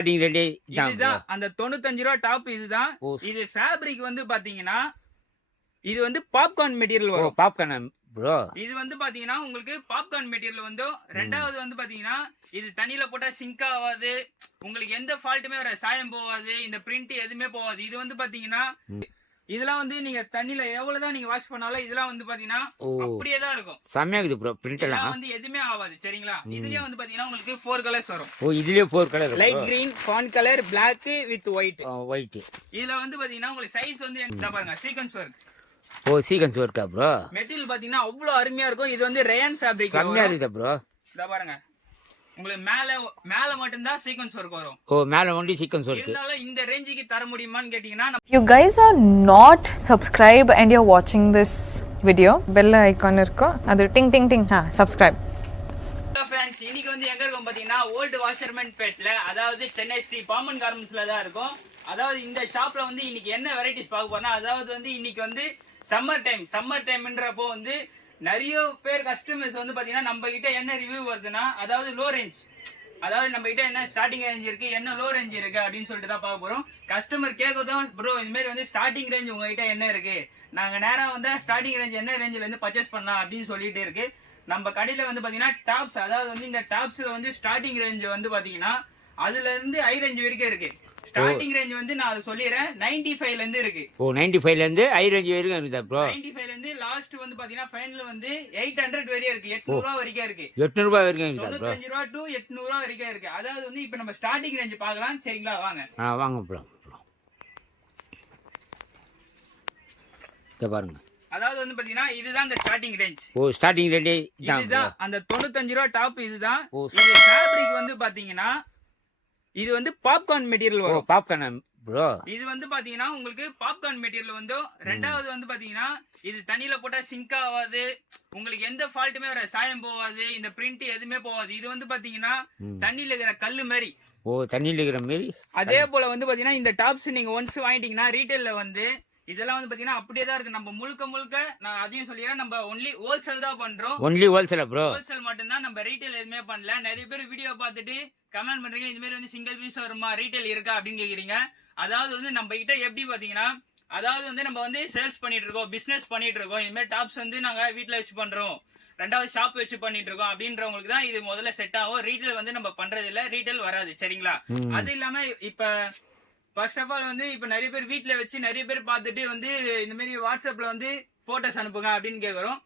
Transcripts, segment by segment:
இதுதான் அந்த 95 ரூபா டாப் இதுதான். இது ஃபேப்ரிக் வந்து பாத்தீங்கன்னா இது வந்து பாப்கார்ன் மெட்டீரியல் வரும். Popcorn bro. இது வந்து பாத்தீங்கன்னா உங்களுக்கு பாப்கார்ன் மெட்டீரியல் வந்து ரெண்டாவது வந்து பாத்தீங்கன்னா இது தண்ணியில போட்டா சிங்க் ஆகாது, உங்களுக்கு எந்த ஃபால்ட்டுமே வர சாயம் போகாது, இந்த பிரிண்ட் எதுவுமே போகாது. இது வந்து பாத்தீங்கன்னா இதெல்லாம் வந்து நீங்க தண்ணில எவ்வளவுதான் நீங்க வாஷ் பண்ணாலும் இதெல்லாம் வந்து பாத்தீங்கன்னா அப்படியே தான் இருக்கும். செமையா இருக்குது ப்ரோ. பிரிண்ட் எல்லாம் வந்து எதுவுமே ஆகாது சரிங்களா. இதுலயே வந்து பாத்தீங்கன்னா உங்களுக்கு 4 கலர்ஸ் வரும். இதுலயே 4 colour. Light green, fawn colour, Black with white. White. இதுல வந்து பாத்தீங்கன்னா உங்களுக்கு சைஸ் வந்து என்ன பாருங்க, சீக்வென்ஸ் வர்க். சீக்வென்ஸ் வர்க்கா ப்ரோ. மெட்டீரியல் பாத்தீங்கன்னா அவ்வளவு அருமையா இருக்கும். இது வந்து ரயான் ஃபேப்ரிக். செமையா இருக்குது ப்ரோ. இத பாருங்க, உங்களுக்கு மேல மட்டும் தான் சீக்வென்ஸ் வர்க் வரும். மேல ஒன்லி சீக்வென்ஸ் வர்க். இதனால இந்த ரேஞ்சுக்கு தர முடியுமான்னு கேட்டிங்கனா, you guys are not subscribed and you're watching this video, bell icon irko adu ting ting ting subscribe. Hello friends, இன்னைக்கு வந்து எங்க இருக்கோம் பாத்தீங்கன்னா ஓல்ட் வாஷர்மேன் பேட்ல, அதாவது சென்னை ஸ்ரீ பாமன் கார்மெண்ட்ஸ்ல தான் இருக்கும். அதாவது இந்த ஷாப்ல வந்து இன்னைக்கு என்ன வெரைட்டிஸ் பார்க்க போறோம்னா, அதாவது வந்து இன்னைக்கு வந்து சம்மர் டைம்ன்றப்போ வந்து நிறைய பேர் கஸ்டமர்ஸ் வந்து பாத்தீங்கன்னா நம்ம கிட்ட என்ன ரிவ்யூ வருதுன்னா, அதாவது லோ ரேஞ்ச், அதாவது நம்ம கிட்ட என்ன ஸ்டார்டிங் ரேஞ்ச் இருக்கு, என்ன லோ ரேஞ்ச் இருக்கு அப்படின்னு சொல்லிட்டு தான் பார்க்க போறோம். கஸ்டமர் கேட்கதான் ப்ரோ இந்த மாதிரி வந்து ஸ்டார்டிங் ரேஞ்ச் உங்ககிட்ட என்ன இருக்கு, நாங்க நேரா வந்து ஸ்டார்டிங் ரேஞ்ச் என்ன ரேஞ்சில இருந்து பர்ச்சேஸ் பண்ணலாம் அப்படின்னு சொல்லிட்டு இருக்கு. நம்ம கடையில வந்து பாத்தீங்கன்னா டாப்ஸ், அதாவது வந்து இந்த டாப்ஸ்ல வந்து ஸ்டார்டிங் ரேஞ்ச் வந்து பாத்தீங்கன்னா அதுல இருந்து ஹை ரேஞ்ச் வரைக்கும் இருக்கு. ஸ்டார்டிங் ரேஞ்ச் வந்து நான் அதை சொல்லிறேன் 95 ல இருந்து இருக்கு. 95 ல இருந்து ஹை ரேஞ்ச் வரைக்கும் இருக்கு ப்ரோ. 95 ல இருந்து லாஸ்ட் வந்து பாத்தீங்கன்னா ஃபைனல் வந்து 800 வரைக்கும் இருக்கு. 800 ரூபாய் வரைக்கும் இருக்கு. 800 ரூபாய் வரைக்கும் இருக்கு ப்ரோ. 95 ரூபாய் டு 800 ரூபாய் வரைக்கும் இருக்கு. அதாவது வந்து இப்போ நம்ம ஸ்டார்டிங் ரேஞ்ச் பார்க்கலாம் சரிங்களா, வாங்க. வாங்க ப்ரோ. இத பாருங்க. அதாவது வந்து பாத்தீங்கன்னா இதுதான் அந்த ஸ்டார்டிங் ரேஞ்ச். ஸ்டார்டிங் ரேஞ்ச் இதுதான் அந்த 95 ரூபாய் டாப் இதுதான். இது ஃபேப்ரிக் வந்து பாத்தீங்கன்னா இது வந்து பாப்கார்ன் மெட்டீரியல் வரும். Popcorn bro. இது வந்து பாத்தீங்கன்னா உங்களுக்கு பாப்கார்ன் மெட்டீரியல் வந்து ரெண்டாவது வந்து பாத்தீங்கன்னா இது தண்ணியில போட்டா சிங்க் ஆகாது, உங்களுக்கு எந்த ஃபால்ட்டுமே வர சாயம் போகாது, இந்த பிரிண்ட் எதுவுமே போகாது. இது வந்து பாத்தீங்கன்னா தண்ணியில இருக்கிற கல்லு மாதிரி. தண்ணியில இருக்கிற மாதிரி. அதே போல வந்து பாத்தீங்கன்னா இந்த டாப்ஸ் நீங்க ஒன்ஸ் வாங்கிட்டீங்கன்னா ரீட்டைல்ல வந்து இதெல்லாம் வந்து பாத்தீங்கன்னா அப்படியே தான் இருக்கு. நம்ம முழுக்க நான் அதையும் சொல்லிடுறேன், நம்ம ஒன்லி ஹோல்சேல் தான் பண்றோம். Only wholesale bro. ஹோல்சேல் மட்டும் தான், நம்ம ரீட்டைல் எதுவுமே பண்ணல. நிறைய பேர் வீடியோ பார்த்துட்டு கமெண்ட் பண்றீங்க, இந்த மாதிரி வந்து சிங்கிள் பீஸ் வருமா, ரீட்டைல் இருக்கா அப்படின்னு கேக்குறீங்க. அதாவது வந்து நம்ம கிட்ட எப்படி பாத்தீங்கன்னா, அதாவது வந்து நம்ம வந்து சேல்ஸ் பண்ணிட்டு இருக்கோம், பிசினஸ் பண்ணிட்டு இருக்கோம். இந்த மாதிரி டாப்ஸ் வந்து நாங்க வீட்டுல வச்சு பண்றோம், ரெண்டாவது ஷாப் வச்சு பண்ணிட்டு இருக்கோம் அப்படின்றவங்களுக்கு தான் இது முதல்ல செட் ஆகும். ரீட்டைல் வந்து நம்ம பண்றது இல்ல, ரீட்டைல் வராது சரிங்களா. அது இல்லாம இப்ப ஃபர்ஸ்ட் ஆஃப் ஆல் வந்து இப்ப நிறைய பேர் வீட்டுல வச்சு நிறைய பேர் பார்த்துட்டு வந்து இந்த மாதிரி வாட்ஸ்அப்ல வந்து போட்டோஸ் அனுப்புங்க அப்படின்னு கேக்குறோம்.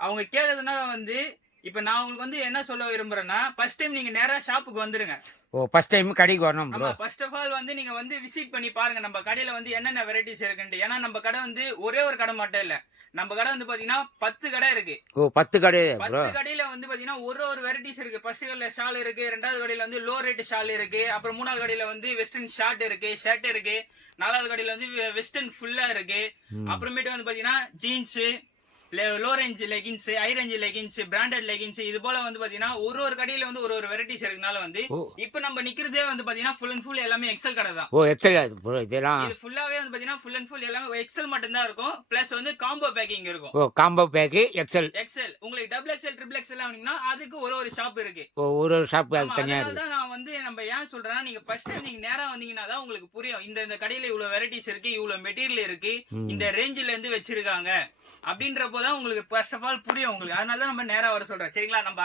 அவங்க கேக்குறதுனால வந்து இப்ப நான் உங்களுக்கு வந்து என்ன சொல்ல விரும்புறேன்னா, ஃபர்ஸ்ட் டைம் நீங்க நேரா ஷாப்புக்கு வந்துருங்க. ஃபர்ஸ்ட் டைம் கடைக்கு வரணும் ப்ரோ. ஃபர்ஸ்ட் ஆஃப் ஆல் வந்து நீங்க வந்து விசிட் பண்ணி பாருங்க நம்ம கடையில வந்து என்னென்ன வெரைட்டிஸ் இருக்குன்னு. ஏன்னா நம்ம கடை வந்து ஒரே ஒரு கடை மட்டும் இல்ல, நம்ம கடை வந்து பாத்தீங்கன்னா 10 கடை இருக்கு. 10 கடை. 10 கடையில வந்து பாத்தீங்கன்னா ஒரு வெரைட்டிஸ் இருக்கு. ஃபர்ஸ்ட் கடையில ஷால் இருக்கு, ரெண்டாவது கடையில வந்து லோ ரேட் ஷால் இருக்கு, அப்புறம் மூணாவது கடையில வந்து வெஸ்டர்ன் ஷார்ட் இருக்கு, ஷர்ட் இருக்கு, நாலாவது கடையில வந்து வெஸ்டர்ன் ஃபுல்லா இருக்கு. அப்புறமேட்டு வந்து பாத்தீங்கன்னா jeans, low range leggings, high range leggings, branded leggings, இது போல வந்து பாத்தீங்கன்னா ஒரு கடையில வந்து ஒரு வெரைட்டிஸ் இருக்கனால வந்து இப்ப நம்ம நிக்கிறதே வந்து பாத்தீங்கன்னா ஃபுல் அண்ட் ஃபுல் எல்லாமே எக்ஸல் கடை தான். எக்ஸல் இதெல்லாம் இது ஃபுல்லாவே வந்து பாத்தீங்கன்னா ஃபுல் அண்ட் ஃபுல் எல்லாமே எக்ஸல் மட்டும் தான் இருக்கும். பிளஸ் வந்து காம்போ பேக்கிங் இருக்கும். Combo pack XL. உங்களுக்கு டபுள் எக்ஸல், ட்ரிபிள் எக்ஸல் வாங்குனீங்கன்னா அதுக்கு ஒரு ஷாப் இருக்கு. ஒரு ஷாப் தனியா இருக்கு. அதனால நான் வந்து நம்ம ஏன் சொல்றேன்னா, நீங்க ஃபர்ஸ்ட் நீங்க நேரா வந்தீங்கன்னா தான் உங்களுக்கு புரியும். இந்த கடையில இவ்வளவு வெரைட்டிஸ் இருக்கு, இவ்வளவு மெட்டீரியல் இருக்கு, இந்த ரேஞ்சில இருந்து வச்சிருக்காங்க அப்படின்றப்போதான் உங்களுக்கு ஃபர்ஸ்ட் ஆஃப் ஆல் புரியும் உங்களுக்கு. அதனால தான் நம்ம நேரா வர சொல்றேன் சரிங்களா. நம்ம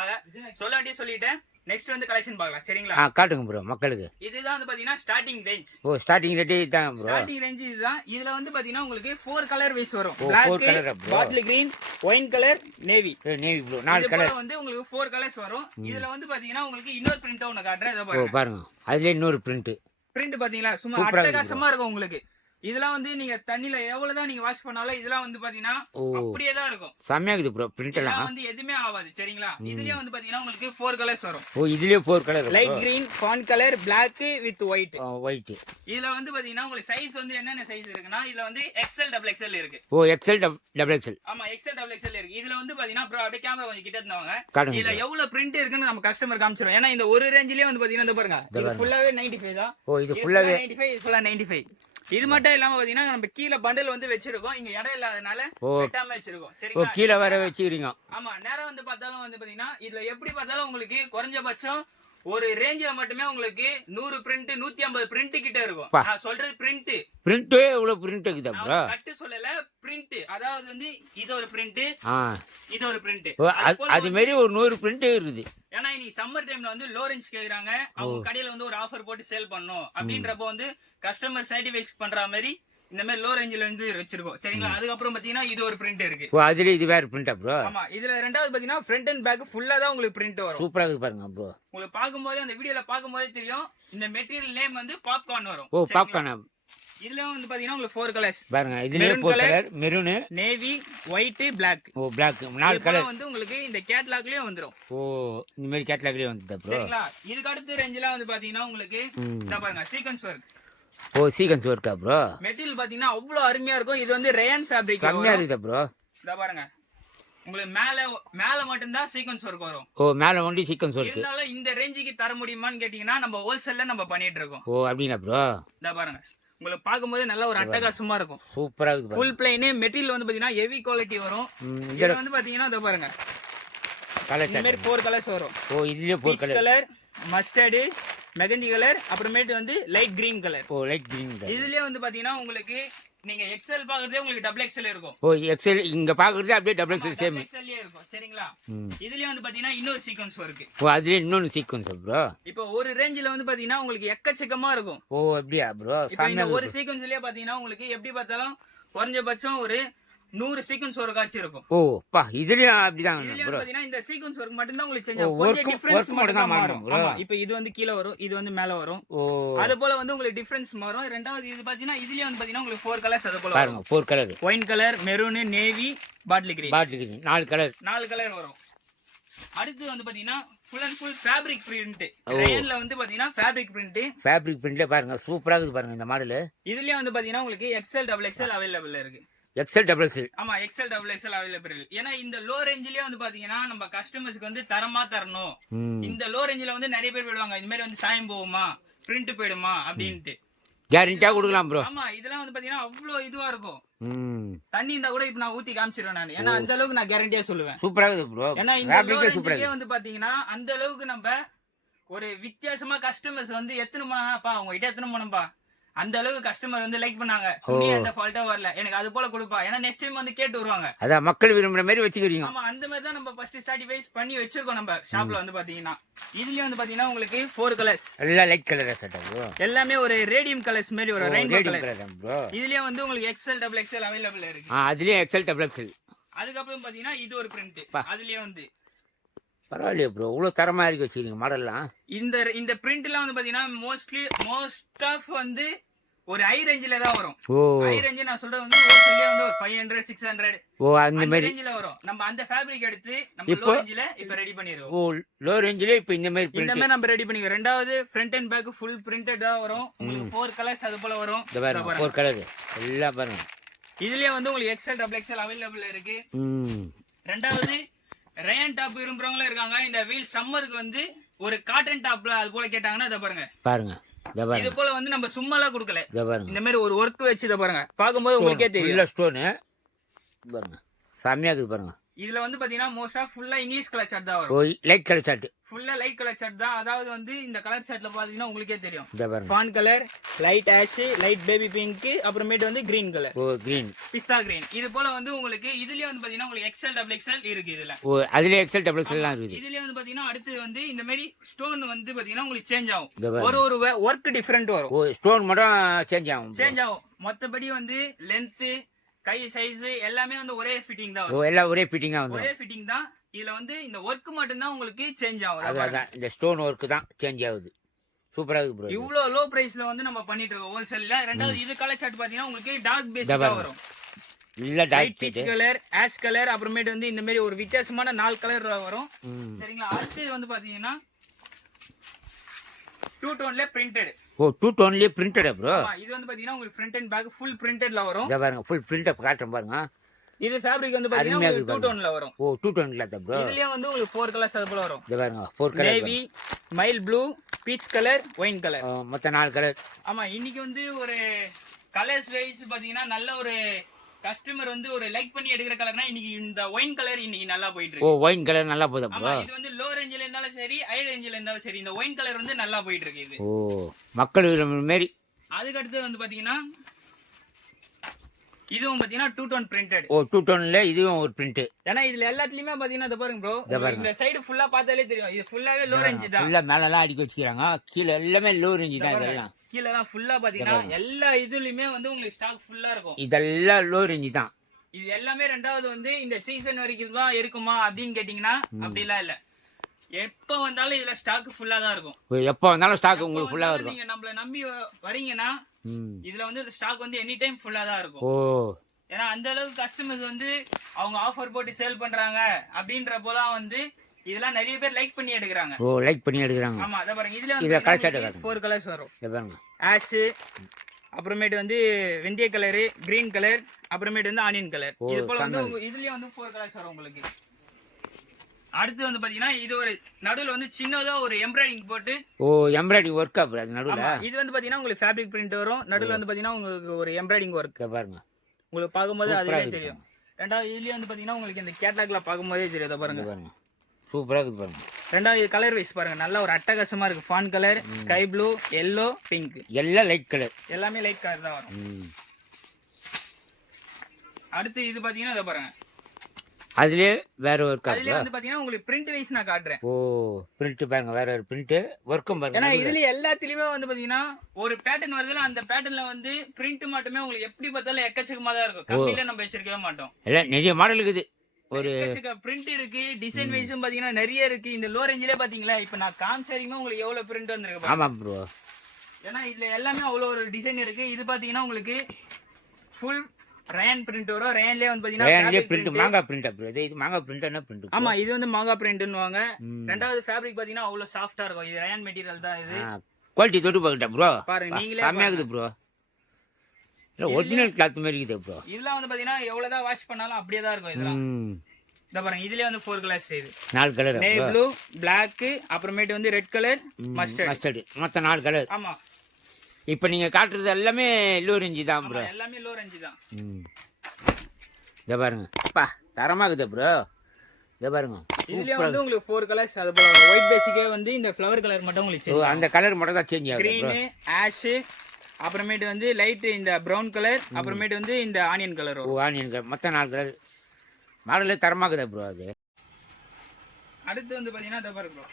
சொல்ல வேண்டிய சொல்லிட்டேன். நெக்ஸ்ட் வந்து கலெக்ஷன் பார்க்கலாம் சரிங்களா. காட்டுங்க ப்ரோ மக்களுக்கு. இதுதான் வந்து பாத்தீங்கன்னா ஸ்டார்டிங் ரேஞ்ச். ஸ்டார்டிங் ரேஞ்ச் இதுதான் ப்ரோ. ஸ்டார்டிங் ரேஞ்ச் இதுதான். இதுல வந்து பாத்தீங்கன்னா உங்களுக்கு 4 கலர் வைஸ் வரும். Black, bottle green, wine colour, navy blue, 4 colour வந்து உங்களுக்கு 4 கலர்ஸ் வரும். இதுல வந்து பாத்தீங்கன்னா உங்களுக்கு இன்னொரு பிரிண்ட் ஒன்னு காட்டுறேன். இத பாருங்க. அதுல இன்னொரு பிரிண்ட் பாத்தீங்களா, சும்மா அட்டகாசமா இருக்கும் உங்களுக்கு. இதெல்லாம் வந்து நீங்க தண்ணில எவ்வளவுதான் நீங்க வாஷ் பண்ணாலும் இதெல்லாம் வந்து பாத்தீங்கன்னா அப்படியே தான் இருக்கும். செமையா இருக்குது ப்ரோ. பிரிண்ட் எல்லாம் வந்து எதுவுமே ஆகாது சரிங்களா. இதுலயே வந்து பாத்தீங்கன்னா உங்களுக்கு 4 கலர்ஸ் வரும். இதுலயே 4 colour. Light green, fawn colour, Black with white. இதுல வந்து பாத்தீங்கன்னா உங்களுக்கு சைஸ் வந்து என்னென்ன சைஸ் இருக்குன்னா, இதுல வந்து XL, டபுள் XL இருக்கு. XL, double XL. ஆமா, XL, டபுள் XL இருக்கு. இதுல வந்து பாத்தீங்கன்னா ப்ரோ அப்படியே கேமரா கொஞ்சம் கிட்ட இருந்தாங்க. இதுல எவ்வளவு பிரிண்ட் இருக்குன்னு நம்ம கஸ்டமர் காமிச்சிரோம். ஏன்னா இந்த ஒரு ரேஞ்சிலேயே வந்து பாத்தீங்கன்னா இந்த பாருங்க, இது ஃபுல்லாவே 95 தான். இது ஃபுல்லாவே 95, இது ஃபுல்லா 95. இது மட்டும் இல்லாம பாத்தீங்கன்னா நம்ம கீழ பண்டல் வந்து வெச்சிருக்கோம். இங்க இடம் இல்லாதனால வெட்டாம வெச்சிருக்கோம் சரிங்களா. கீழ வர வெச்சிருக்கீங்க. ஆமா, நேரா வந்து பார்த்தாலும் வந்து பாத்தீங்கன்னா இதுல எப்படி பார்த்தாலும் உங்களுக்கு குறைஞ்சபட்சம் ஒரு ரேஞ்சில மட்டுமே உங்களுக்கு 100 பிரிண்ட் 150 பிரிண்ட் கிட்ட இருக்கும். நான் சொல்றது பிரிண்ட். பிரிண்டே இவ்வளவு பிரிண்ட் இருக்குதா ப்ரோ? கட்டு சொல்லல, பிரிண்ட். அதாவது வந்து இது ஒரு பிரிண்ட், இது ஒரு பிரிண்ட். அது மாதிரி ஒரு 100 பிரிண்ட் இருக்குது. ஏன்னா இன்னைக்கு சம்மர் டைம்ல வந்து லோ ரேஞ்ச் கேக்குறாங்க. அவங்க கடையில வந்து ஒரு ஆஃபர் போட்டு சேல் பண்ணனும் அப்படின்றப்ப வந்து கஸ்டமர் சாட்டிஸ்ஃபை பண்ற மாதிரி இந்த மாதிரி லோ ரேஞ்சில வந்து வச்சிருக்கோம். சரிங்களா? அதுக்கப்புறம் பாத்தீங்கன்னா இது ஒரு பிரிண்ட் இருக்கு. அதுல இது வேற பிரிண்டா ப்ரோ? ஆமா. இதுல ரெண்டாவது பாத்தீங்கன்னா ஃப்ரண்ட் அண்ட் பேக் ஃபுல்லா தான் உங்களுக்கு பிரிண்ட் வரும். சூப்பரா இருக்கு பாருங்க ப்ரோ. உங்களுக்கு பாக்கும்போது அந்த வீடியோல பாக்கும்போதே தெரியும். இந்த மெட்டீரியல் நேம் வந்து பாப்கார்ன் வரும். பாப்கார்ன். இதுல வந்து பாத்தீங்கன்னா உங்களுக்கு 4 கலர்ஸ் பாருங்க. இதுலயே 4 colour, maroon, navy, white, black. Black 4 colour வந்து உங்களுக்கு இந்த கேட்டலாக்லயே வந்துரும். இந்த மாதிரி கேட்டலாக்லயே வந்துதா ப்ரோ? சரிங்களா? இதுக்கு அடுத்த ரேஞ்சில வந்து பாத்தீங்கன்னா உங்களுக்கு இத பாருங்க, சீக்வென்ஸ் வர்க். சீக்வென்ஸ் வர்க்கா ப்ரோ? மெட்டீரியல் பாத்தீங்கன்னா அவ்வளவு அருமையா இருக்கும். இது வந்து ரயான் ஃபேப்ரிக். கம்மியா இருக்குதா ப்ரோ? இத பாருங்க. உங்களுக்கு மேல மட்டும் தான் சீக்வென்ஸ் வர்க் வரும். மேல ஒண்டி சீக்வென்ஸ் வர்க். இருந்தாலும் இந்த ரேஞ்சுக்கு தர முடியுமான்னு கேட்டீங்கன்னா நம்ம ஹோல்சேல்ல நம்ம பண்ணிட்டு இருக்கோம். அப்படினா ப்ரோ? இத பாருங்க. உங்களுக்கு பாக்கும்போது நல்ல ஒரு அட்டகாசமா இருக்கும். சூப்பரா இருக்கு. ஃபுல் பிளைன் மெட்டீரியல் வந்து பாத்தீங்கன்னா ஹெவி குவாலிட்டி வரும். இது வந்து பாத்தீங்கன்னா இத பாருங்க. கலர் இந்த மாதிரி 4 கலர்ஸ் வரும். இதுலயே 4 கலர், மஸ்டர்ட், மெகந்தி கலர், அப்புறமேட்டு வந்து light green colour. Light green colour. இதுலயே வந்து பாத்தீங்கன்னா உங்களுக்கு நீங்க எக்ஸ்எல் பாக்குறதே உங்களுக்கு டபுள் எக்ஸ்எல் இருக்கும். எக்ஸ்எல் இங்க பாக்குறதே அப்படியே டபுள் எக்ஸ்எல் சேம் எக்ஸ்எல்லே இருக்கும். சரிங்களா? இதுலயே வந்து பாத்தீங்கன்னா இன்னொரு சீக்வென்ஸ் வர்க். அதுல இன்னொரு சீக்வென்ஸ் ப்ரோ. இப்போ ஒரு ரேஞ்சில வந்து பாத்தீங்கன்னா உங்களுக்கு எக்கச்சக்கமா இருக்கும். அப்படியே ப்ரோ? இப்போ இந்த ஒரு சீக்வென்ஸ்லயே பாத்தீங்கன்னா உங்களுக்கு எப்படி பார்த்தாலும் குறைஞ்சபட்சம் ஒரு 100 சீக்வென்ஸ் வர்க் ஆச்சு இருக்கும். இதுலயும் அப்படிதான் இதுலயே பாத்தீங்கன்னா இந்த சீக்வென்ஸ் வர்க் மட்டும் தான் உங்களுக்கு சேஞ்ச் ஆகும். கொஞ்சம் டிஃபரன்ஸ் மட்டும் தான் மாறும். ஆமா. இப்போ இது வந்து கீழ வரும், இது வந்து மேல வரும். அது போல வந்து உங்களுக்கு டிஃபரன்ஸ் மாறும். ரெண்டாவது இது பாத்தீங்கன்னா இதுலயே வந்து பாத்தீங்கன்னா உங்களுக்கு 4 கலர்ஸ் அது போல பாருங்க. 4 colour. Wine colour, maroon, navy, bottle green. 4 colour. 4 colour வரும். அடுத்து வந்து பாத்தீங்கன்னா full and full fabric print. ரயான்ல வந்து பாத்தீங்கன்னா ஃபேப்ரிக் பிரிண்ட். ஃபேப்ரிக் பிரிண்ட்ல பாருங்க சூப்பரா இருக்கு பாருங்க இந்த மாடல். இதுலயே வந்து பாத்தீங்கன்னா உங்களுக்கு எக்ஸ்எல் டபுள் எக்ஸ்எல் அவேலபிள் இருக்கு. XL double XL. ஆமா, எக்ஸ்எல் டபுள் எக்ஸ்எல் அவைலபிள். ஏன்னா இந்த லோ ரேஞ்சிலே வந்து பாத்தீங்கன்னா நம்ம கஸ்டமர்ஸ்க்கு வந்து தரமா தரணும். இந்த லோ ரேஞ்சில வந்து நிறைய பேர் போயிடுவாங்க, இந்த மாதிரி வந்து சாயம் போகுமா, பிரிண்ட் போயிடுமா அப்படின்ட்டு. கேரண்டியா கொடுக்கலாம் ப்ரோ. ஆமா, இதெல்லாம் வந்து பாத்தீங்கன்னா அவ்வளவு இதுவா இருக்கும். தண்ணி இருந்தா கூட இப்ப நான் ஊத்தி காமிச்சிருவேன் நான். ஏன்னா அந்த அளவுக்கு நான் கேரண்டியா சொல்லுவேன். சூப்பரா இருக்கு ப்ரோ. ஏன்னா இந்த லோ ரேஞ்சிலே வந்து பாத்தீங்கன்னா அந்த அளவுக்கு நம்ம ஒரு வித்தியாசமா கஸ்டமர்ஸ் வந்து எத்தனை போனாப்பா உங்ககிட்ட எத்தனை போனப்பா அந்த அளவுக்கு கஸ்டமர் வந்து லைக் பண்ணாங்க. துணி அந்த ஃபால்ட்டா வரல, எனக்கு அது போல கொடுப்பா. ஏன்னா நெக்ஸ்ட் டைம் வந்து கேட்டு வருவாங்க. அதான் மக்கள் விரும்புற மாதிரி வச்சுக்கிறீங்க. ஆமா, அந்த மாதிரி தான் நம்ம ஃபர்ஸ்ட் சாட்டிஸ்ஃபை பண்ணி வச்சிருக்கோம் நம்ம ஷாப்ல வந்து பாத்தீங்கன்னா. இதுலயே வந்து பாத்தீங்கன்னா உங்களுக்கு 4 கலர்ஸ். எல்லாம் லைட் கலரா செட் ஆகும். எல்லாமே ஒரு ரேடியம் கலர்ஸ் மாதிரி ஒரு ரெயின்போ கலர் ப்ரோ. இதுலயே வந்து உங்களுக்கு எக்ஸ்எல் டபுள் எக்ஸ்எல் அவேலபிள் இருக்கு. அதுலயே எக்ஸ்எல் டபுள் எக்ஸ்எல். அதுக்கு அப்புறம் பாத்தீங்கன்னா இது ஒரு பிரிண்ட். அதுலயே வந்து பரவாயில்லையே ப்ரோ, இவ்வளவு தரமா இருக்கு வச்சிருக்கீங்க மாடல்லாம். இந்த பிரிண்ட்லாம் வந்து பாத்தீங்கன்னா மோஸ்ட் ஆஃப் வந்து ஒரு ஹை ரேஞ்சில தான் வரும். ஹை ரேஞ்ச் நான் சொல்றது வந்து ஹோல்சேல்ல வந்து ஒரு 500 600 அந்த மாதிரி ரேஞ்சில வரும். நம்ம அந்த ஃபேப்ரிக் எடுத்து நம்ம லோ ரேஞ்சில இப்ப ரெடி பண்ணிரோம். லோ ரேஞ்சில இப்ப இந்த மாதிரி நம்ம ரெடி பண்ணிக்கிறோம். ரெண்டாவது front and back full printed தான் வரும். உங்களுக்கு 4 கலர்ஸ் அது போல வரும். இந்த பாருங்க 4 கலர் எல்லாம் பாருங்க. இதுலயே வந்து உங்களுக்கு எக்ஸ்எல் டபுள் எக்ஸ்எல் அவேலபிள் இருக்கு. ரெண்டாவது ரயான் டாப் விரும்புறவங்களும் இருக்காங்க. இந்த வீல் சம்மருக்கு வந்து ஒரு காட்டன் டாப்ல அது போல கேட்டாங்கன்னா இத பாருங்க. இது போல வந்து நம்ம சும்மாலாம் கொடுக்கல. இந்த மாதிரி ஒரு ஒர்க் வச்சு இத பாருங்க. பாக்கும்போது உங்களுக்கே தெரியும். இல்ல ஸ்டோன் பாருங்க. சாமியா இருக்கு பாருங்க. இதுல வந்து பாத்தீங்கன்னா மோஸ்டா ஃபுல்லா இங்கிலீஷ் கலர் சார்ட் தான் வரும். Light colour chart. ஃபுல்லா லைட் கலர் சார்ட் தான். அதாவது வந்து இந்த கலர் சார்ட்ல பாத்தீங்கன்னா உங்களுக்கே தெரியும். இத பாருங்க. Fawn colour, light ash, light baby pink, அப்புறமேட்டு வந்து கிரீன் கலர். கிரீன். பிஸ்தா கிரீன். இது போல வந்து உங்களுக்கு இதுலயே வந்து பாத்தீங்கன்னா உங்களுக்கு எக்ஸ்எல் டபுள் எக்ஸ்எல் இருக்கு இதுல. அதுல எக்ஸ்எல் டபுள் எக்ஸ்எல் எல்லாம் இருக்கு. இதுலயே வந்து பாத்தீங்கன்னா அடுத்து வந்து இந்த மாதிரி ஸ்டோன் வந்து பாத்தீங்கன்னா உங்களுக்கு சேஞ்ச் ஆகும். ஒரு வர்க் டிஃபரண்ட் வரும். ஸ்டோன் மட்டும் சேஞ்ச் ஆகும். மொத்தபடி வந்து லென்த், கை சைஸ் எல்லாமே வந்து ஒரே ஃபிட்டிங் தான் வரும். எல்லாம் ஒரே ஃபிட்டிங்கா வந்து ஒரே ஃபிட்டிங் தான். இதுல வந்து இந்த வர்க் மட்டும் தான் உங்களுக்கு சேஞ்ச் ஆகும். அதான் இந்த ஸ்டோன் வர்க் தான் சேஞ்ச் ஆகுது. சூப்பரா இருக்கு ப்ரோ. இவ்வளவு லோ பிரைஸ்ல வந்து நம்ம பண்ணிட்டு இருக்கோம் ஹோல்சேல்ல. ரெண்டாவது இது கலர் சார்ட் பாத்தீங்கன்னா உங்களுக்கு டார்க் பேஸா வரும். இல்ல dark peach colour, ash colour, அப்புறமேட்டு வந்து இந்த மாதிரி ஒரு வித்தியாசமான 4 கலர் வரும். சரிங்களா? அடுத்து வந்து பாத்தீங்கன்னா 2 டோன்ல பிரிண்டட். 2 டோன்லயே பிரிண்டட் ப்ரோ. இது வந்து பாத்தீங்கன்னா உங்களுக்கு ஃப்ரண்ட் அண்ட் பேக் ஃபுல் பிரிண்டட்ல வரும். இத பாருங்க ஃபுல் பிரிண்ட் அப் காட்றேன் பாருங்க. இது ஃபேப்ரிக் வந்து பாத்தீங்கன்னா 2 டோன்ல வரும். 2 டோன்ல தான் ப்ரோ. இதுலயே வந்து உங்களுக்கு 4 கலர்ஸ் அது போல வரும். இத பாருங்க 4 colour. Navy, mile blue, peach colour, wine colour. மொத்தம் 4 கலர். ஆமா, இன்னைக்கு வந்து ஒரு கலர்ஸ் வைஸ் பாத்தீங்கன்னா நல்ல ஒரு கஸ்டமர் வந்து ஒரு லைக் பண்ணி எடுக்கிற கலர்னா இன்னைக்கு இந்த ஒயின் கலர் இன்னைக்கு நல்லா போயிட்டு ஓ இருக்கு. ஒயின் கலர் நல்லா போகுதா ஆமா, ப்ரோ? இது வந்து லோ ரேஞ்சில இருந்தாலும் சரி ஹை ரேஞ்சில இருந்தாலும் சரி இந்த ஒயின் கலர் வந்து நல்லா போயிட்டு இருக்கு இது. ஓ மக்கள் விரும்புற மாரி. அதுக்கு அடுத்து வந்து பாத்தீங்கன்னா இதுவும் பாத்தீங்கன்னா 2 டோன் பிரிண்டட். ஓ 2 டோன்ல இதுவும் ஒரு பிரிண்ட். ஏன்னா இதுல எல்லாத்துலயுமே பாத்தீங்கன்னா இத பாருங்க ப்ரோ, இந்த சைடு ஃபுல்லா பார்த்தாலே தெரியும் இது ஃபுல்லாவே லோ ரேஞ்ச் தான். ஃபுல்லா மேலலாம் அடிக்க வச்சுக்கிறாங்க, கீழே எல்லாமே லோ ரேஞ்ச் தான். இதெல்லாம் கீழ எல்லாம் ஃபுல்லா பாத்தீங்கன்னா எல்லா இதுலயுமே வந்து உங்களுக்கு ஸ்டாக் ஃபுல்லா இருக்கும். இதெல்லாம் லோ ரேஞ்ச் தான். இது எல்லாமே ரெண்டாவது வந்து இந்த சீசன் வரைக்கும் தான் இருக்குமா அப்படின்னு கேட்டீங்கன்னா அப்படிலாம் இல்ல. எப்ப வந்தாலும் இதுல ஸ்டாக் ஃபுல்லா தான் இருக்கும். எப்போ வந்தாலும் ஸ்டாக் உங்களுக்கு ஃபுல்லா இருக்கும். நீங்க நம்மள நம்பி வரீங்கன்னா இதுல வந்து ஸ்டாக் வந்து எனி டைம் ஃபுல்லா தான் இருக்கும். ஓ ஏன்னா அந்த அளவுக்கு கஸ்டமர்ஸ் வந்து அவங்க ஆஃபர் போட்டு சேல் பண்றாங்க அப்படின்றப்போதான் வந்து இதெல்லாம் நிறைய பேர் லைக் பண்ணி எடுக்கிறாங்க. ஓ லைக் பண்ணி எடுக்கிறாங்க. ஆமா அத பாருங்க, இதுல இத கலர் வந்து 4 கலர்ஸ் வரும். இத பாருங்க, ஆஷ், அப்புறமேட்டு வந்து வெந்தய கலர், கிரீன் கலர், அப்புறமேட்டு வந்து ஆனியன் கலர். இது போல வந்து இதுலயே வந்து 4 கலர்ஸ் வரும் உங்களுக்கு. அடுத்து வந்து பாத்தீங்கன்னா இது ஒரு நடுவுல வந்து சின்னதா ஒரு எம்ப்ராய்டிங் போட்டு. ஓ எம்ப்ராய்டிங் ஒர்க் அப்ப அது நடுவுல. இது வந்து பாத்தீங்கன்னா உங்களுக்கு ஃபேப்ரிக் பிரிண்ட் வரும், நடுவுல வந்து பாத்தீங்கன்னா உங்களுக்கு ஒரு எம்ப்ராய்டிங் ஒர்க். பாருங்க, உங்களுக்கு பாக்கும்போது அதுவே தெரியும். ரெண்டாவது இதுலயே வந்து பாத்தீங்கன்னா உங்களுக்கு இந்த கேட்டலாக்ல பாக்கும்போதே தெரியும். இத பாருங்க, சூப்பரா இருக்கு பாருங்க. ரெண்டாவது கலர் வைஸ் பாருங்க, நல்ல ஒரு அட்டகாசமா இருக்கு. Fawn colour, sky blue, yellow, pink, எல்லாம் லைட் கலர், எல்லாமே லைட் கலர் தான் வரும். அடுத்து இது பாத்தீங்கன்னா இத பாருங்க, அதுலயே வேற ஒர்க். அதுலயே வந்து பாத்தீங்கன்னா உங்களுக்கு பிரிண்ட் வைஸ் நான் காட்டுறேன். ஓ பிரிண்ட் பாருங்க, வேற ஒரு பிரிண்ட் ஒர்க்கும் பாருங்க. ஏன்னா இதுல எல்லாத்துலயுமே வந்து பாத்தீங்கன்னா ஒரு பேட்டர்ன் வருதுல, அந்த பேட்டர்ன்ல வந்து பிரிண்ட் மட்டுமே உங்களுக்கு எப்படி பார்த்தாலும் எக்கச்சக்கமா தான் இருக்கும். கம்மியில நம்ம வச்சிருக்கவே மாட்டோம். எல்லாம் நிறைய மாடல் இருக்குது. ஒரு எக்கச்சக்க பிரிண்ட் இருக்கு, டிசைன் வைஸும் பாத்தீங்கன்னா நிறைய இருக்கு. இந்த லோ ரேஞ்சிலே பாத்தீங்களா, இப்ப நான் காமிச்சரிக்குமே உங்களுக்கு எவ்வளவு பிரிண்ட் வந்திருக்கு. ஆமா ப்ரோ, ஏன்னா இதுல எல்லாமே அவ்வளவு ஒரு டிசைன் இருக்கு. இது பாத்தீங்கன்னா உங்களுக்கு ஃபுல் ரயான் பிரிண்ட் வரும். ரயான்லயே வந்து பாத்தீங்கன்னா பிரிண்ட் மாங்கா பிரிண்ட் ப்ரோ. இது மாங்கா பிரிண்ட் என்ன பிரிண்ட்? ஆமா, இது வந்து மாங்கா பிரிண்ட்னுவாங்க. ரெண்டாவது ஃபேப்ரிக் பாத்தீங்கன்னா அவ்வளவு சாஃப்ட்டா இருக்கும். இது ரயான் மெட்டீரியல் தான். இது குவாலிட்டி தொட்டு பாக்கட்டா ப்ரோ? பாருங்க நீங்களே, செமையா இருக்குது ப்ரோ. இல்ல ஒரிஜினல் கிளாத் மாதிரி இருக்குது ப்ரோ. இதெல்லாம் வந்து பாத்தீங்கன்னா எவ்வளவுதான் வாஷ் பண்ணாலும் அப்படியே தான் இருக்கும். இதெல்லாம் இத பாருங்க, இதுலயே வந்து 4 கலர்ஸ். இது 4 கலர், நேவி ப்ளூ, Black, அப்புறமேட்டு வந்து ரெட் கலர், மஸ்டர்ட், மொத்தம் 4 கலர். ஆமா, இப்போ நீங்க காட்டுறது எல்லாமே லோ ரேஞ்ச் தான் ப்ரோ. எல்லாமே லோ ரேஞ்ச் தான். இத பாருங்க, பா தரமா இருக்குது ப்ரோ. இத பாருங்க, இதுலயே வந்து உங்களுக்கு 4 கலர்ஸ். அது போல ஒயிட் பேசிக்கே வந்து இந்த ஃப்ளவர் கலர் மட்டும் உங்களுக்கு சேஞ்ச். அந்த கலர் மட்டும் தான் சேஞ்ச் ஆகும். கிரீன், ஆஷ், அப்புறமேட்டு வந்து லைட் இந்த பிரவுன் கலர், அப்புறமேட்டு வந்து இந்த ஆனியன் கலர் வரும். ஆனியன் கலர், மொத்தம் 4 கலர். மாடலே தரமா இருக்குது ப்ரோ. அது அடுத்து வந்து பாத்தீங்கன்னா இத பாருங்க ப்ரோ,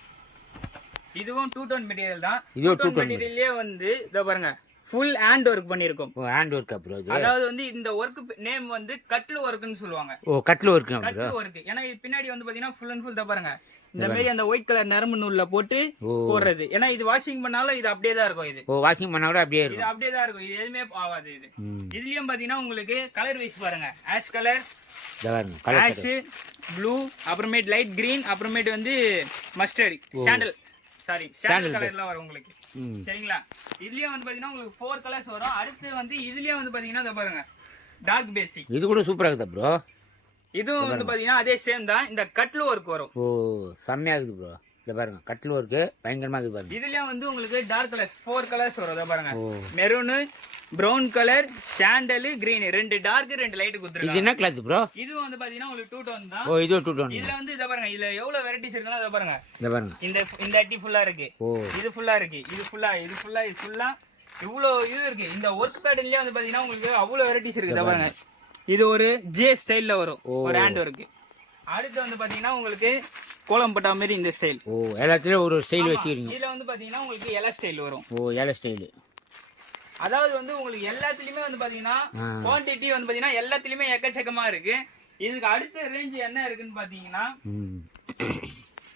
இதுவும் 2 டோன் மெட்டீரியல் தான். இதுவும் 2 டோன் மெட்டீரியல்லே வந்து இத பாருங்க ஃபுல் ஹேண்ட் ஒர்க் பண்ணிருக்கோம். ஓ ஹேண்ட் ஒர்க் ப்ரோ. அதாவது வந்து இந்த ஒர்க் நேம் வந்து கட்ல ஒர்க்னு சொல்லுவாங்க. ஓ கட்ல ஒர்க் ப்ரோ. கட்ல ஒர்க். ஏன்னா இது பின்னாடி வந்து பாத்தீங்கன்னா ஃபுல் அண்ட் ஃபுல் இத பாருங்க, இந்த மாதிரி அந்த ஒயிட் கலர் நரம்பு நூல்ல போட்டு போடுறது. ஏன்னா இது வாஷிங் பண்ணாலும் இது அப்படியே தான் இருக்கும். இது ஓ வாஷிங் பண்ணா கூட அப்படியே இருக்கும். இது அப்படியே தான் இருக்கும். இது எதுவுமே ஆகாது. இது இதுலயும் பாத்தீங்கன்னா உங்களுக்கு கலர் வைஸ் பாருங்க, ஆஷ் கலர், ஆஷ், ப்ளூ, அப்புறமேட் லைட் கிரீன், அப்புறமேட் வந்து மஸ்டர்ட், சாண்டல் கலர்ல வரும் உங்களுக்கு. சரிங்களா? இதுலயே வந்து பாத்தீங்கன்னா உங்களுக்கு 4 கலர்ஸ் வரும். அடுத்து வந்து இதுலயே வந்து பாத்தீங்கன்னா இத பாருங்க, டார்க் பேசிக். இது கூட சூப்பரா இருக்குது ப்ரோ. இதுவும் வந்து பாத்தீங்கன்னா அதே சேம் தான். இந்த கட்ல ஒர்க் வரும். ஓ செம்மையா இருக்குது ப்ரோ. இத பாருங்க, கட்ல ஒர்க் பயங்கரமா இருக்குது பாருங்க. இதுலயே வந்து உங்களுக்கு டார்க் கலர்ஸ் 4 கலர்ஸ் வரும். இத பாருங்க, maroon, brown colour, sandal, green, 2 dark 2 light குடுத்துருக்காங்க. இது என்ன கிளாத் ப்ரோ? இது வந்து பாத்தீங்கன்னா உங்களுக்கு 2 டோன் தான். ஓ இது 2 டோன். இதுல வந்து இத பாருங்க, இதுல எவ்வளவு வெரைட்டிஸ் இருக்குன்னா இத பாருங்க. இத பாருங்க, இந்த அட்டி ஃபுல்லா இருக்கு. இது ஃபுல்லா இருக்கு. இது ஃபுல்லா இவ்ளோ இது இருக்கு. இந்த ஒர்க் பேட்டர்ன்லயே வந்து பாத்தீங்கன்னா உங்களுக்கு அவ்வளவு வெரைட்டிஸ் இருக்கு. இத பாருங்க, இது ஒரு ஜே ஸ்டைல்ல வரும், ஒரு ஹேண்ட் ஒர்க். அடுத்து வந்து பாத்தீங்கன்னா உங்களுக்கு கோலம் பட்டா மாதிரி இந்த ஸ்டைல். ஓ எல்லாத்துலயும் ஒரு ஸ்டைல் வச்சிருக்கீங்க. இதுல வந்து பாத்தீங்கன்னா உங்களுக்கு எல ஸ்டைல் வரும். ஓ எல ஸ்டைல். அதாவது வந்து உங்களுக்கு எல்லாத்துலயுமே வந்து பாத்தீங்கன்னா குவாண்டிட்டி வந்து பாத்தீங்கன்னா எல்லாத்துலயுமே எக்கச்சக்கமா இருக்கு. இதுக்கு அடுத்த ரேஞ்ச் என்ன இருக்குன்னு பாத்தீங்கன்னா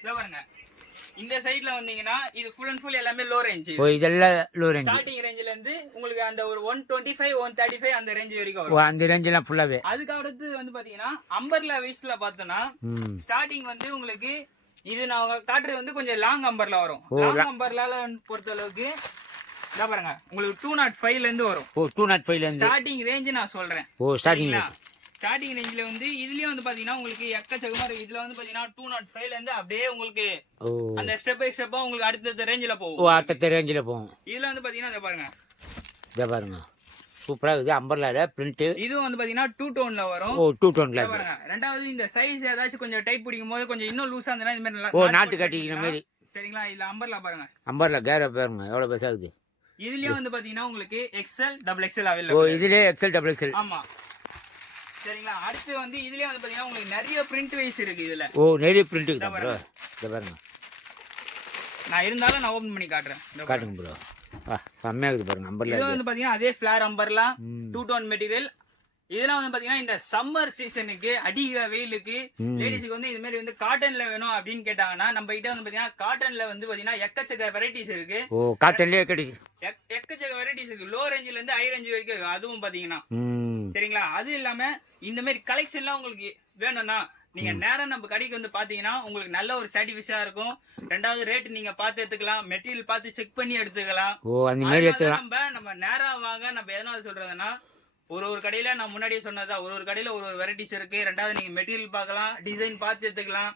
இத பாருங்க, இந்த சைடுல வந்தீங்கன்னா இது ஃபுல் அண்ட் ஃபுல் எல்லாமே லோ ரேஞ்ச். ஓ இதெல்லாம் லோ ரேஞ்ச். ஸ்டார்டிங் ரேஞ்சில இருந்து உங்களுக்கு அந்த ஒரு 125 135 அந்த ரேஞ்ச் வரைக்கும் வரும். ஓ அந்த ரேஞ்ச் எல்லாம் ஃபுல்லாவே. அதுக்கு அடுத்து வந்து பாத்தீங்கன்னா அம்பர்லா வீஸ்ல பார்த்தோம்னா ஸ்டார்டிங் வந்து உங்களுக்கு இது நான் காட்டுறது வந்து கொஞ்சம் லாங் அம்பர்லா வரும். லாங் அம்பர்லால பொறுத்த அளவுக்கு இத பாருங்க, உங்களுக்கு 205 ல இருந்து வரும். ஓ 205 ல இருந்து ஸ்டார்டிங் ரேஞ்ச் நான் சொல்றேன். ஓ ஸ்டார்டிங் ரேஞ்சில வந்து இதுலயே வந்து பாத்தீங்கன்னா உங்களுக்கு எக்கச்சக்கமா இருக்கு. இதுல வந்து பாத்தீங்கன்னா 205 ல இருந்து அப்படியே உங்களுக்கு அந்த ஸ்டெப் பை ஸ்டெப்பா உங்களுக்கு அடுத்த ரேஞ்சில போகும். ஓ அடுத்த ரேஞ்சில போகும். இதுல வந்து பாத்தீங்கன்னா இத பாருங்க, இத பாருங்க சூப்பராக இருக்குது அம்பர்லால பிரிண்ட்டு. இதுவும் வந்து பாத்தீங்கன்னா 2 டோன்ல வரும். ஓ 2 டோன்ல இதை பாருங்க. ரெண்டாவது இந்த சைஸ் ஏதாச்சும் கொஞ்சம் டைட் பிடிக்கும் போது கொஞ்சம் இன்னும் லூஸா இருந்தா இந்த மாதிரி ஓ knot நாட்டு போட்டு கட்டிக்கிற மாதிரி. சரிங்களா? இதுல அம்பர்லா பாருங்க. அம்பர்லா கேர பாருங்க எவ்வளோ பெருசாகுது. இதுலயும் வந்து பாத்தீங்கன்னா உங்களுக்கு எக்ஸ்எல் டபுள் எக்ஸ்எல் ஓ அவைலபிள். இதுலேயே எக்ஸல் டபுள் எக்ஸல். ஆமா சரிங்களா? அடுத்து வந்து இதுலயே வந்து பாத்தீங்கன்னா உங்களுக்கு நிறைய பிரிண்ட் வைஸ் இருக்கு இதுல. ஓ நிறைய பிரிண்ட் இருக்குது ப்ரோ. இதை பாருங்க நான் இருந்தாலும் நான் ஓபன் பண்ணி காட்டுறேன். காட்டுங்க ப்ரோ. செம்மையாக இருக்குது பாருங்க அம்பர்லா. இது வந்து பாத்தீங்கன்னா அதே ஃபிளார் அம்பர்லா 2 டோன் மெட்டீரியல். இதெல்லாம் வந்து பாத்தீங்கன்னா இந்த சம்மர் சீசனுக்கு அடிக்கிற வெயிலுக்கு லேடிஸ்க்கு வந்து இது மாதிரி வந்து காட்டன்ல வேணும் அப்படின்னு கேட்டாங்கன்னா நம்ம கிட்ட வந்து பாத்தீங்கன்னா காட்டன்ல வந்து பாத்தீங்கன்னா எக்கச்சக்க வெரைட்டிஸ் இருக்கு. ஓ காட்டன்லேயே கிடைக்கும். எக்கச்சக்க வெரைட்டிஸ் இருக்கு. லோ ரேஞ்சில இருந்து ஹை ரேஞ்ச் வரைக்கும் இருக்கு. அதுவும் பாத்தீங்கன்னா சரிங்களா? அது இல்லாம இந்த மாதிரி கலெக்ஷன்லாம் உங்களுக்கு வேணும்னா நீங்க நேரம் நம்ம கடைக்கு வந்து பாத்தீங்கன்னா உங்களுக்கு நல்ல ஒரு சாட்டிஸ்ஃபைஸா இருக்கும். ரெண்டாவது ரேட் நீங்க பார்த்து எடுத்துக்கலாம், மெட்டீரியல் பார்த்து செக் பண்ணி எடுத்துக்கலாம். ஓ அந்த மாதிரி எடுத்துக்கலாம். நம்ம நேரம் வாங்க. நம்ம எதனால சொல்றதுன்னா ஒரு கடையில நான் முன்னாடியே சொன்னதா ஒரு கடையில ஒரு வெரைட்டிஸ் இருக்கு. ரெண்டாவது நீங்க மெட்டீரியல் பார்க்கலாம், டிசைன் பார்த்து எடுத்துக்கலாம்.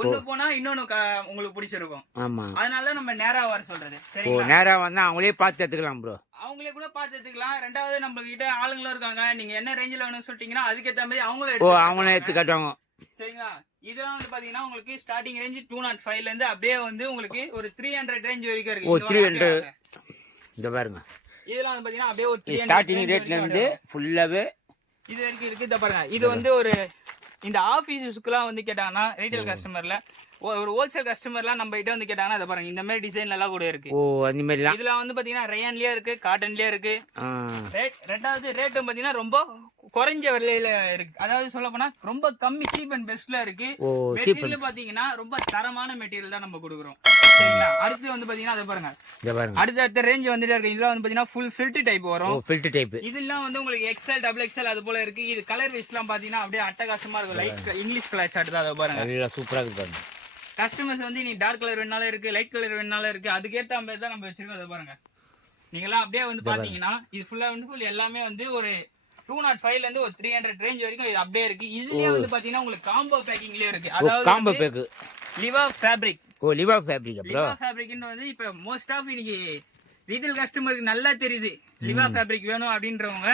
ஒண்ணு போனா இன்னொன்னு உங்களுக்கு பிடிச்சிருக்கும். ஆமா அதனால நம்ம நேரா வர சொல்றது. ஓ சரிங்களா? நேரா வந்தா அவங்களே பார்த்து எடுத்துக்கலாம் ப்ரோ. அவங்களே கூட பார்த்து எடுத்துக்கலாம். ரெண்டாவது நம்ம கிட்ட ஆளுங்களும் இருக்காங்க. நீங்க என்ன ரேஞ்சில வேணும்னு சொல்லிட்டீங்கன்னா அதுக்கேற்ற மாதிரி அவங்களும் ஓ அவங்களே எடுத்து காட்டுவாங்க. சரிங்களா? இதெல்லாம் வந்து பாத்தீங்கன்னா உங்களுக்கு ஸ்டார்டிங் ரேஞ்ச் 205ல இருந்து அப்படியே வந்து உங்களுக்கு ஒரு 300 ரேஞ்ச் வரைக்கும் இருக்கு. ஓ 300. இந்த பாருங்க இதெல்லாம் வந்து பாத்தீங்கன்னா அப்படியே ஒரு ஸ்டார்டிங் ரேட்ல இருந்து ஃபுல்லாவே இது வரைக்கும் இருக்கு. இத பாருங்க. இது வந்து ஒரு இந்த ஆபீஸ்க்குலாம் வந்து கேட்டாங்கன்னா ரீட்டைல் கஸ்டமர்ல ஒரு ஹோல்சேல் கஸ்டமர்லாம் நம்ம கிட்ட வந்து கேட்டாங்கன்னா அதை பாருங்க இந்த மாதிரி டிசைன்ல எல்லாம் கூட இருக்கு. ஓ அந்த மாதிரிலாம் இதுல வந்து பாத்தீங்கன்னா ரயான்லயே இருக்கு, காட்டன்லயே இருக்கு. ரெண்டாவது ரேட்டும் பாத்தீங்கன்னா ரொம்ப குறைஞ்ச விலையில இருக்கு. அதாவது சொல்ல போனா ரொம்ப கம்மி சீப் அண்ட் பெஸ்ட்ல இருக்கு. மெட்டீரியல் பாத்தீங்கன்னா ரொம்ப தரமான மெட்டீரியல் தான் நம்ம கொடுக்குறோம். சரிங்களா? அடுத்து வந்து பாத்தீங்கன்னா அதை பாருங்க. அடுத்த ரேஞ்ச் வந்துட்டே இருக்கு. இதுல வந்து பாத்தீங்கன்னா ஃபுல் ஃபில்ட் டைப் வரும். Filled type. இதெல்லாம் வந்து உங்களுக்கு எக்ஸ்எல் டபுள் எக்ஸ்எல் அது போல இருக்கு. இது கலர் வைஸ்லாம் பாத்தீங்கன்னா அப்படியே அட்டகாசமா இருக்கும். லைட் இங்கிலீஷ் கலர் சார்ட் தான். அதை பாருங்க எல்லாம் சூப்பரா இருக்கு பாருங்க. கஸ்டமர்ஸ் வந்து நீ டார்க் கலர் வேணாலும் இருக்கு, லைட் கலர் வேணாலும் இருக்கு. அதுக்கேற்ற மாதிரி தான் நம்ம வச்சிருக்கோம். அதை பாருங்க. நீங்களாம் அப்படியே வந்து பாத்தீங்கன்னா இது ஃபுல்லா வந்து ஃபுல் எல்லாமே வந்து ஒரு 205ல இருந்து ஒரு 300 ரேஞ்ச் வரைக்கும் இது அப்படியே இருக்கு. இதுலயே வந்து பாத்தீங்கன்னா உங்களுக்கு காம்போ பேக்கிங்லயே இருக்கு. அதாவது காம்போ பேக். லிவா ஃபேப்ரிக். ஓ லிவா ஃபேப்ரிக் ப்ரோ. லிவா ஃபேப்ரிக்னு வந்து இப்ப மோஸ்ட் ஆஃப் இன்னைக்கு ரீட்டைல் கஸ்டமருக்கு நல்லா தெரியுது லிவா ஃபேப்ரிக் வேணும் அப்படின்றவங்க.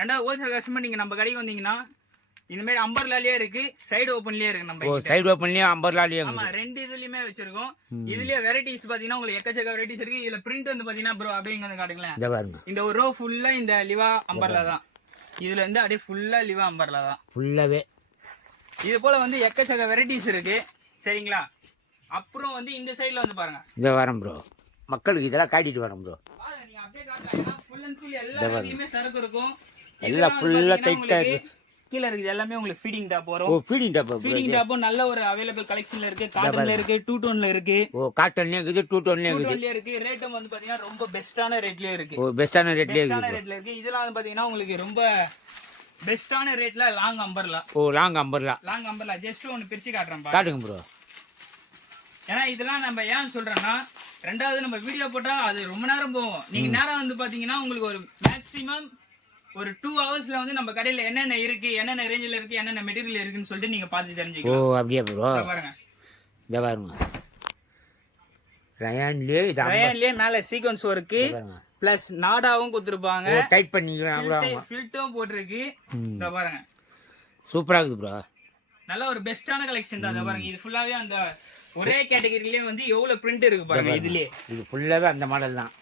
ரெண்டாவது ஹோல்சேல் கஸ்டமர் நீங்க நம்ம கடைக்கு வந்தீங்கன்னா இந்த மாதிரி அம்பர்லாலயே இருக்கு, சைடு ஓபன்லயே இருக்கு. நம்ம ஓ சைடு ஓபன்லயே அம்பர்லாலயே ஆமா ரெண்டு இதுலயுமே வச்சிருக்கோம். இதுலயே வெரைட்டிஸ் பாத்தீங்கன்னா உங்களுக்கு எக்கச்சக்க வெரைட்டிஸ் இருக்கு. இதுல பிரிண்ட் வந்து பாத்தீங்கன்னா ப்ரோ அப்படிங்க வந்து காட்டுங்களேன். இத பாருங்க. இந்த ஒரு ரோ ஃபுல்லா இந்த லிவா அம்பர்லா தான். இதுல இருந்து அப்படியே ஃபுல்லா லிவா அம்பர்லா தான் ஃபுல்லாவே. இது போல வந்து எக்கச்சக்க வெரைட்டிஸ் இருக்கு. சரிங்களா? அப்புறம் வந்து இந்த சைடுல வந்து பாருங்க. இத வரேன் ப்ரோ. மக்களுக்கு இதெல்லாம் காட்டிட்டு வரேன் ப்ரோ. பாருங்க நீங்க அப்படியே காட்டலாம். ஃபுல் அண்ட் ஃபுல் எல்லாமே சரக்கு இருக்கும். எல்லாம் ஃபுல்லா டைட்டா இருக்கு. கீழ இருக்கு எல்லாமே உங்களுக்கு ஃபீடிங் டாப் வரும். ஓ ஃபீடிங் டாப். ஃபீடிங் டாப்பும் நல்ல ஒரு அவேலபிள் கலெக்ஷன்ல இருக்கு. காட்டன்ல இருக்கு, 2 டோன்ல இருக்கு. ஓ காட்டன்லயே இருக்குது, 2 டோன்லயே இருக்குது. 2 டோன்லயே இருக்கு. ரேட்டும் வந்து பாத்தீங்கன்னா ரொம்ப பெஸ்டான ரேட்லயே இருக்கு. ஓ பெஸ்டான ரேட்லயே இருக்கு. பெஸ்டான ரேட்ல இருக்கு. இதெல்லாம் வந்து பாத்தீங்கன்னா உங்களுக்கு ரொம்ப பெஸ்டான ரேட்ல லாங் அம்பர்லா. ஓ long umbrella. Long umbrella just ஒன்னு பிரிச்சு காட்றேன் பாருங்க. காட்டுங்க ப்ரோ. ஏன்னா இதெல்லாம் நம்ம ஏன் சொல்றேன்னா ரெண்டாவது நம்ம வீடியோ போட்டா அது ரொம்ப நேரம் போகும். நீங்க நேரம் வந்து பாத்தீங்கன்னா உங்களுக்கு ஒரு மேக்ஸிமம் ஒரு 2 ஹவர்ஸ்ல வந்து நம்ம கடையில என்னென்ன இருக்கு, என்னென்ன ரேஞ்சில இருக்கு, என்னென்ன மெட்டீரியல் இருக்குன்னு சொல்லிட்டு நீங்க பார்த்து தெரிஞ்சுக்கலாம். ஓ அப்படியே ப்ரோ. பாருங்க. இத பாருங்க. ரயான்லயே மேல சீக்வென்ஸ் வர்க் பிளஸ் நாடாவும் கொடுத்திருப்பாங்க. டைட் பண்ணிக்கலாம். ஃபில்ட்டும் போட்டுருக்கு. இத பாருங்க. சூப்பரா இருக்குது ப்ரோ. நல்ல ஒரு பெஸ்டான கலெக்ஷன் தான். இத பாருங்க. இது ஃபுல்லாவே அந்த ஒரே கேட்டகரியிலே வந்து எவ்வளவு பிரிண்ட் இருக்கு பாருங்க. இதுலயே இது ஃபுல்லாவே அந்த மாடல் தான்.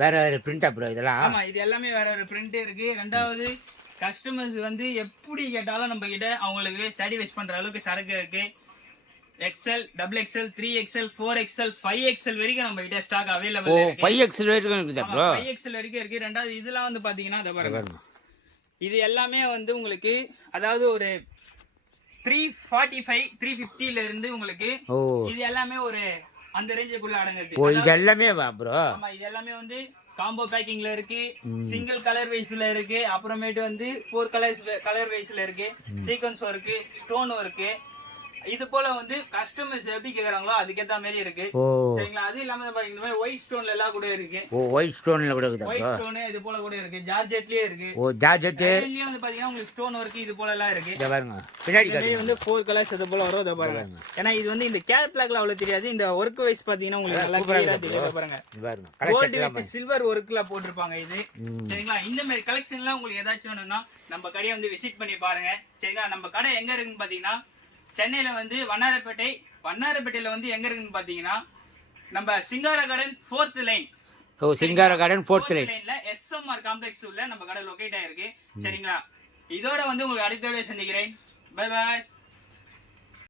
வேற வேற பிரிண்டா ப்ரோ இதெல்லாம்? ஆமா இது எல்லாமே வேற வேற பிரிண்ட் இருக்கு. ரெண்டாவது கஸ்டமர்ஸ் வந்து எப்படி கேட்டாலும் நம்ம கிட்ட அவங்களுக்கு சாட்டிஸ்ஃபை பண்ற அளவுக்கு சரக்கு இருக்கு. XL, double XL, 3XL, 4XL, 5XL வரைக்கும் நம்ம கிட்ட ஸ்டாக் அவைலபிள் இருக்கு. 5XL வரைக்கும் இருக்குது ப்ரோ. 5XL வரைக்கும் இருக்கு. ரெண்டாவது இதெல்லாம் வந்து பாத்தீங்கன்னா இத பாருங்க. இது எல்லாமே வந்து உங்களுக்கு அதாவது ஒரு 345, 350ல இருந்து உங்களுக்கு இது எல்லாமே ஒரு அந்த ரேஞ்சுக்குள்ள அடங்குது. ஓ இது எல்லாமே வா ப்ரோ. ஆமா இது எல்லாமே வந்து காம்போ பேக்கிங்ல இருக்கு, சிங்கிள் கலர் வைஸ்ல இருக்கு, அப்புறமேட்டு வந்து 4 கலர் வைஸ்ல இருக்கு, சீக்வென்ஸ் இருக்கு, ஸ்டோன் இருக்கு. இது போல வந்து கஸ்டமர்ஸ் எப்படி கேக்குறாங்களோ அதுக்கேத்த மாதிரி இருக்கு ஓ சரிங்களா. அது இல்லாம பாத்தீங்கன்னா இந்த மாதிரி ஒயிட் ஸ்டோன்ல எல்லாம் கூட இருக்கு. ஓ ஒயிட் ஸ்டோன்ல கூட இருக்குதா ஒயிட் ஸ்டோன் இது போல கூட இருக்கு. ஜார்ஜெட்லயே இருக்கு. ஓ ஜார்ஜெட் இதுலயே வந்து பாத்தீங்கன்னா உங்களுக்கு ஸ்டோன் ஒர்க் இது போல எல்லாம் இருக்கு. இத பாருங்க பின்னாடி இதுலயே வந்து 4 கலர்ஸ் இது போல வரும். இத பாருங்க. ஏன்னா இது வந்து இந்த கேட்லாக்ல அவ்வளவு தெரியாது. இந்த ஒர்க் வைஸ் பாத்தீங்கன்னா உங்களுக்கு நல்லா கிளியரா தெரியும். பாருங்க இத பாருங்க கோல்ட் கலெக்ஷன் வித் சில்வர் ஒர்க்ல போட்டுருப்பாங்க இது சரிங்களா. இந்த மாதிரி கலெக்ஷன்லாம் உங்களுக்கு ஏதாச்சும் வேணும்னா நம்ம கடையை வந்து விசிட் பண்ணி பாருங்க சரிங்களா. நம்ம கடை எங்க இருக்குன்னு பாத்தீங்கன்னா சென்னையில வந்து வண்ணாரப்பேட்டையில வந்து எங்க இருக்குன்னு பாத்தீங்கன்னா நம்ம சிங்கார கார்டன் 4th லைன். ஓ சிங்கார கார்டன் 4th லைன்ல எஸ்எம்ஆர் காம்ப்ளெக்ஸ் உள்ள நம்ம கடை லொகேட் ஆயிருக்கு சரிங்களா. இதோட வந்து உங்களுக்கு அடுத்த வீடியோ சந்திக்கிறேன். Bye by.